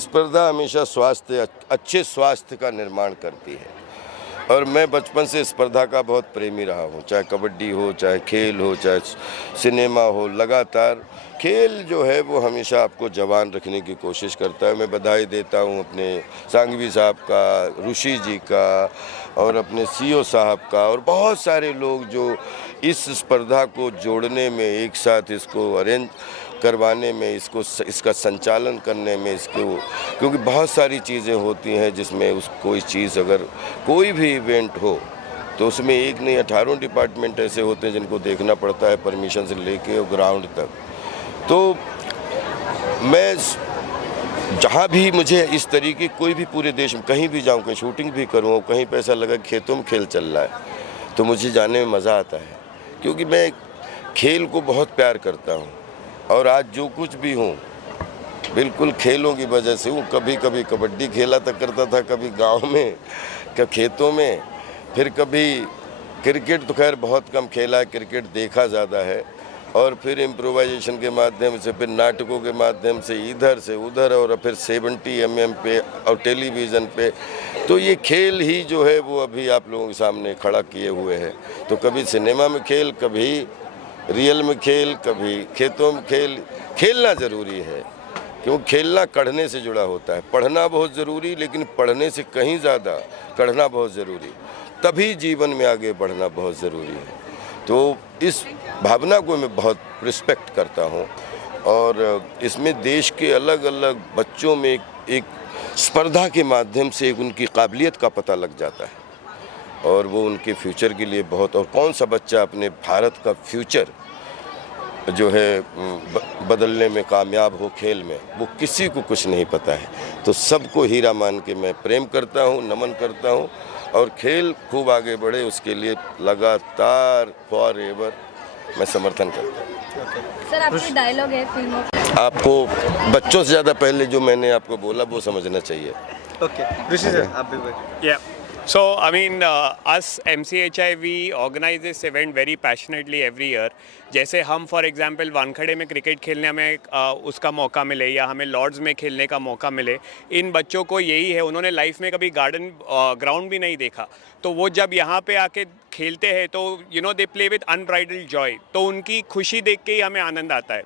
स्पर्धा हमेशा अच्छे स्वास्थ्य का निर्माण करती है और मैं बचपन से स्पर्धा का बहुत प्रेमी रहा हूँ। चाहे कबड्डी हो, चाहे खेल हो, चाहे सिनेमा हो, लगातार खेल जो है वो हमेशा आपको जवान रखने की कोशिश करता है। मैं बधाई देता हूँ अपने सांघवी साहब का, ऋषि जी का और अपने सीओ साहब का और बहुत सारे लोग जो इस स्पर्धा को जोड़ने में, एक साथ इसको अरेंज करवाने में, इसका संचालन करने में, क्योंकि बहुत सारी चीज़ें होती हैं जिसमें कोई चीज़ अगर कोई भी इवेंट हो तो उसमें एक नहीं 18 डिपार्टमेंट ऐसे होते हैं जिनको देखना पड़ता है, परमिशन से लेके ग्राउंड तक। तो मैं जहाँ भी मुझे इस तरीके कोई भी पूरे देश में कहीं भी जाऊँ, कहीं शूटिंग भी करूँ, कहीं पैसा लगा खेतों में खेल चल रहा है तो मुझे जाने में मज़ा आता है, क्योंकि मैं खेल को बहुत प्यार करता हूँ। और आज जो कुछ भी हूँ बिल्कुल खेलों की वजह से हूँ। कभी कभी कबड्डी खेला तक करता था, कभी गांव में, कभी खेतों में, फिर कभी क्रिकेट तो खैर बहुत कम खेला है, क्रिकेट देखा ज़्यादा है, और फिर इम्प्रोवाइजेशन के माध्यम से, फिर नाटकों के माध्यम से इधर से उधर, और फिर 70 mm पे और टेलीविज़न पे। तो ये खेल ही जो है वो अभी आप लोगों के सामने खड़ा किए हुए है। तो कभी सिनेमा में खेल, कभी रियल में खेल, कभी खेतों में खेल। खेलना ज़रूरी है क्योंकि खेलना कढ़ने से जुड़ा होता है। पढ़ना बहुत ज़रूरी, लेकिन पढ़ने से कहीं ज़्यादा कढ़ना बहुत ज़रूरी, तभी जीवन में आगे बढ़ना बहुत ज़रूरी है। तो इस भावना को मैं बहुत रिस्पेक्ट करता हूँ और इसमें देश के अलग अलग बच्चों में एक स्पर्धा के माध्यम से एक उनकी काबिलियत का पता लग जाता है और वो उनके फ्यूचर के लिए बहुत। और कौन सा बच्चा अपने भारत का फ्यूचर जो है बदलने में कामयाब हो खेल में, वो किसी को कुछ नहीं पता है। तो सबको हीरा मान के मैं प्रेम करता हूँ, नमन करता हूँ और खेल खूब आगे बढ़े उसके लिए लगातार फॉरएवर मैं समर्थन करता हूँ। सर, आपकी डायलॉग है फिल्मों आपको बच्चों से ज़्यादा पहले जो मैंने आपको बोला वो समझना चाहिए। Okay, ऋषि सर आप भी। Yeah. So, I mean, us MCHI, we organize this event very passionately every year. जैसे हम फॉर एग्जांपल वानखेड़े में क्रिकेट खेलने में उसका मौका मिले या हमें लॉर्ड्स में खेलने का मौका मिले, इन बच्चों को यही है, उन्होंने लाइफ में कभी ग्राउंड भी नहीं देखा, तो वो जब यहाँ पे आके खेलते हैं तो they play with unbridled Joy, तो उनकी खुशी देख के ही हमें आनंद आता है।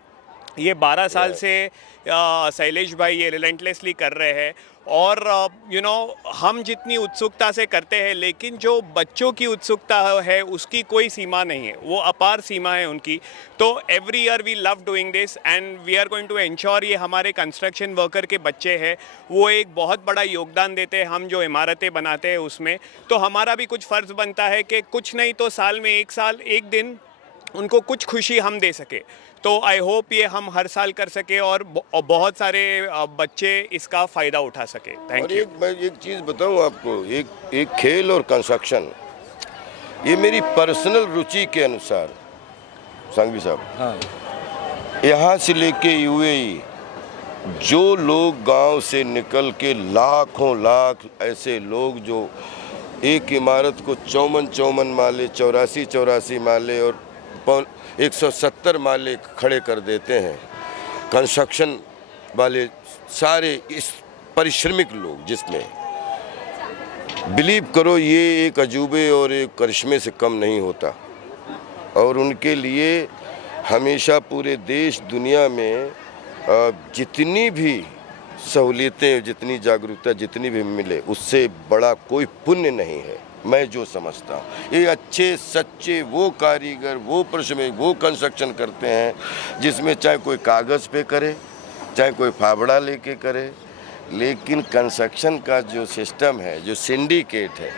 ये 12 साल से शैलेश भाई ये रिलेंटलेसली कर रहे हैं और हम जितनी उत्सुकता से करते हैं, लेकिन जो बच्चों की उत्सुकता है उसकी कोई सीमा नहीं है, वो अपार सीमा है उनकी। तो every year we love doing this and we are going to ensure ये हमारे कंस्ट्रक्शन वर्कर के बच्चे हैं, वो एक बहुत बड़ा योगदान देते हैं हम जो इमारतें बनाते हैं उसमें। तो हमारा भी कुछ फ़र्ज़ बनता है कि कुछ नहीं तो साल में एक दिन उनको कुछ खुशी हम दे सके। तो आई होप ये हम हर साल कर सके और बहुत सारे बच्चे इसका फ़ायदा उठा सके। Thank you. मैं एक चीज़ बताऊं आपको, एक खेल और कंस्ट्रक्शन, ये मेरी पर्सनल रुचि के अनुसार, सांघवी साहब, हाँ, यहाँ से लेके यूएई जो लोग गांव से निकल के लाखों लाख ऐसे लोग जो एक इमारत को 54 माले, 84 माले और 170 माले खड़े कर देते हैं, कंस्ट्रक्शन वाले सारे इस परिश्रमिक लोग, जिसमें बिलीव करो ये एक अजूबे और एक करिश्मे से कम नहीं होता। और उनके लिए हमेशा पूरे देश दुनिया में जितनी भी सहूलियतें, जितनी जागरूकता जितनी भी मिले, उससे बड़ा कोई पुण्य नहीं है, मैं जो समझता हूँ। ये अच्छे सच्चे वो कारीगर, वो परिश्रमी, वो कंस्ट्रक्शन करते हैं जिसमें चाहे कोई कागज़ पे करे, चाहे कोई फावड़ा लेके करे, लेकिन कंस्ट्रक्शन का जो सिस्टम है, जो सिंडिकेट है,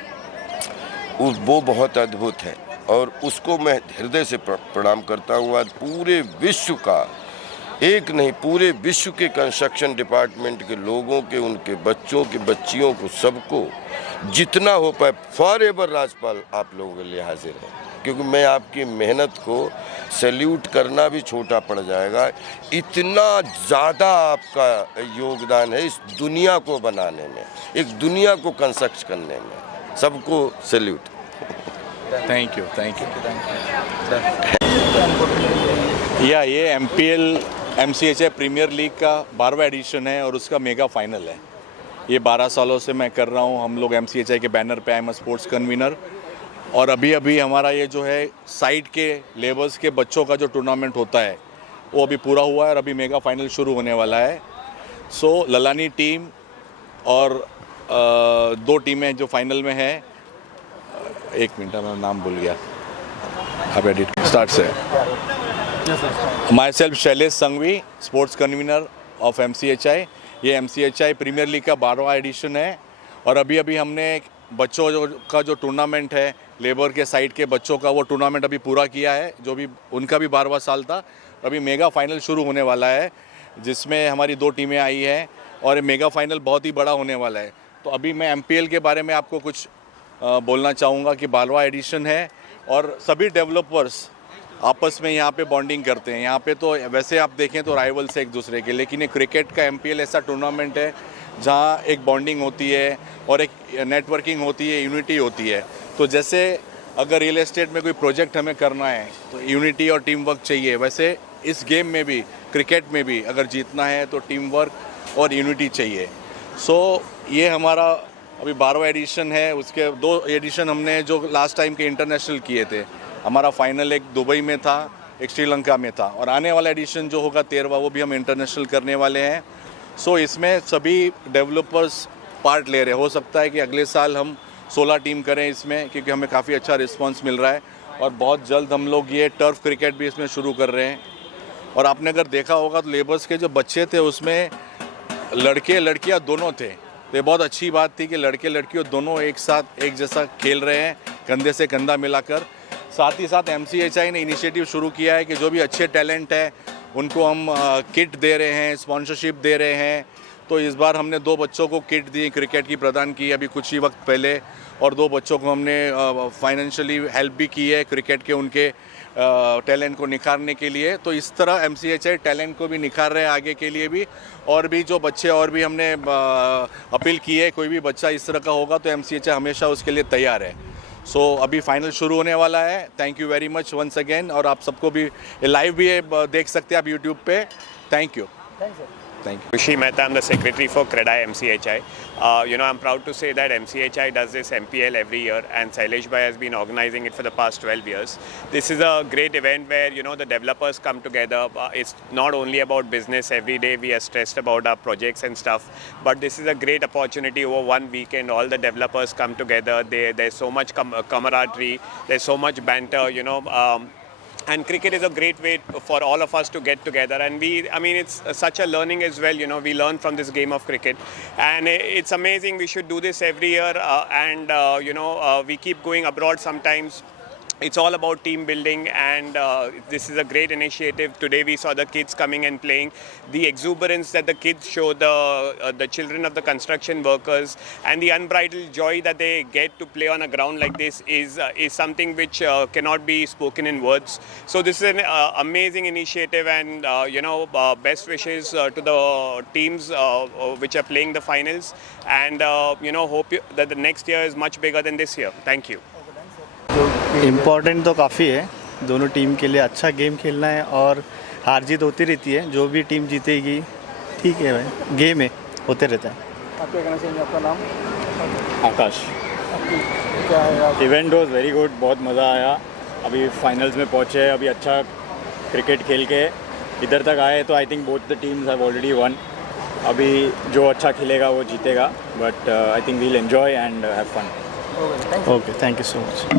वो बहुत अद्भुत है और उसको मैं हृदय से प्रणाम करता हूँ। आज पूरे विश्व का, एक नहीं पूरे विश्व के कंस्ट्रक्शन डिपार्टमेंट के लोगों के, उनके बच्चों के, बच्चियों को, सबको जितना हो पाए फॉरएवर राजपाल आप लोगों के लिए हाजिर है, क्योंकि मैं आपकी मेहनत को सैल्यूट करना भी छोटा पड़ जाएगा। इतना ज़्यादा आपका योगदान है इस दुनिया को बनाने में, एक दुनिया को कंस्ट्रक्ट करने में, सबको सैल्यूट। Thank you. या ये MPL MCHI प्रीमियर लीग का 12वां एडिशन है और उसका मेगा फाइनल है। ये 12 सालों से मैं कर रहा हूँ। हम लोग MCHI के बैनर पे आई एम स्पोर्ट्स कन्वीनर, और अभी हमारा ये जो है साइड के लेवल्स के बच्चों का जो टूर्नामेंट होता है वो अभी पूरा हुआ है और अभी मेगा फाइनल शुरू होने वाला है। सो ललानी टीम और 2 टीमें जो फाइनल में है, एक मिनट मैं नाम भूल गया, अब एडिट स्टार्ट से। Myself Shailesh Sanghvi, sports convenor of MCHI। ये MCHI प्रीमियर लीग का 12वां एडिशन है और अभी हमने बच्चों का जो टूर्नामेंट है, लेबर के साइड के बच्चों का, वो टूर्नामेंट अभी पूरा किया है, जो भी उनका भी 12वां साल था। अभी मेगा फाइनल शुरू होने वाला है जिसमें हमारी 2 टीमें आई हैं और ये मेगा फाइनल बहुत ही बड़ा होने वाला है। तो अभी मैं MPL के बारे में आपको कुछ बोलना चाहूँगा कि 12वां एडिशन है और सभी डेवलपर्स आपस में यहाँ पे बॉन्डिंग करते हैं। यहाँ पे तो वैसे आप देखें तो राइवल्स है एक दूसरे के, लेकिन ये क्रिकेट का MPL ऐसा टूर्नामेंट है जहाँ एक बॉन्डिंग होती है और एक नेटवर्किंग होती है, यूनिटी होती है। तो जैसे अगर रियल एस्टेट में कोई प्रोजेक्ट हमें करना है तो यूनिटी और टीम वर्क चाहिए, वैसे इस गेम में भी, क्रिकेट में भी अगर जीतना है तो टीम वर्क और यूनिटी चाहिए। सो ये हमारा अभी 12वां एडिशन है। उसके 2 एडिशन हमने जो लास्ट टाइम के इंटरनेशनल किए थे, हमारा फाइनल एक दुबई में था, एक श्रीलंका में था, और आने वाला एडिशन जो होगा 13वां वो भी हम इंटरनेशनल करने वाले हैं। सो इसमें सभी डेवलपर्स पार्ट ले रहे हैं। हो सकता है कि अगले साल हम 16 टीम करें इसमें, क्योंकि हमें काफ़ी अच्छा रिस्पांस मिल रहा है और बहुत जल्द हम लोग ये टर्फ क्रिकेट भी इसमें शुरू कर रहे हैं। और आपने अगर देखा होगा तो लेबर्स के जो बच्चे थे उसमें लड़के लड़कियां दोनों थे। तो ये बहुत अच्छी बात थी कि लड़के लड़कियों दोनों एक साथ एक जैसा खेल रहे हैं, कंधे से कंधा मिलाकर। साथ ही साथ MCHI ने इनिशिएटिव शुरू किया है कि जो भी अच्छे टैलेंट है उनको हम किट दे रहे हैं, स्पॉन्सरशिप दे रहे हैं। तो इस बार हमने 2 बच्चों को किट दी, क्रिकेट की प्रदान की अभी कुछ ही वक्त पहले, और 2 बच्चों को हमने फाइनेंशियली हेल्प भी की है क्रिकेट के उनके टैलेंट को निखारने के लिए। तो इस तरह MCHI टैलेंट को भी निखार रहे हैं आगे के लिए भी। और भी जो बच्चे और भी हमने अपील की है, कोई भी बच्चा इस तरह का होगा तो MCHI हमेशा उसके लिए तैयार है। सो अभी फाइनल शुरू होने वाला है। Thank you very much once again. और आप सबको भी लाइव भी देख सकते हैं आप यूट्यूब पे। Thank you. Thank you. Rishi Mehta, I'm the secretary for CREDAI MCHI. I'm proud to say that MCHI does this MPL every year, and Sailesh Bhai has been organizing it for the past 12 years. This is a great event where, the developers come together. It's not only about business. Every day we are stressed about our projects and stuff, but this is a great opportunity. Over one weekend, all the developers come together. There's so much camaraderie. There's so much banter, and cricket is a great way for all of us to get together, and it's such a learning as well. We learn from this game of cricket, and it's amazing. We should do this every year, and we keep going abroad sometimes. It's all about team building, and this is a great initiative. Today we saw the kids coming and playing. The exuberance that the kids show, the children of the construction workers, and the unbridled joy that they get to play on a ground like this is something which cannot be spoken in words. So this is an amazing initiative, and best wishes to the teams which are playing the finals, and hope that the next year is much bigger than this year. Thank you. Important तो काफ़ी है, दोनों team के लिए अच्छा game खेलना है और हार जीत होती रहती है। जो भी टीम जीतेगी ठीक है भाई, गेम है, होते रहता है। आप क्या कहना चाहेंगे? आपका नाम? आकाश। क्या है आप? इवेंट वॉज वेरी गुड, बहुत मज़ा आया। अभी फाइनल्स में पहुँचे हैं, अभी अच्छा क्रिकेट खेल के इधर तक आए, तो I think both the teams have already won. अभी जो अच्छा खेलेगा वो जीतेगा, but I think we'll enjoy and have fun. Okay, thank you so much.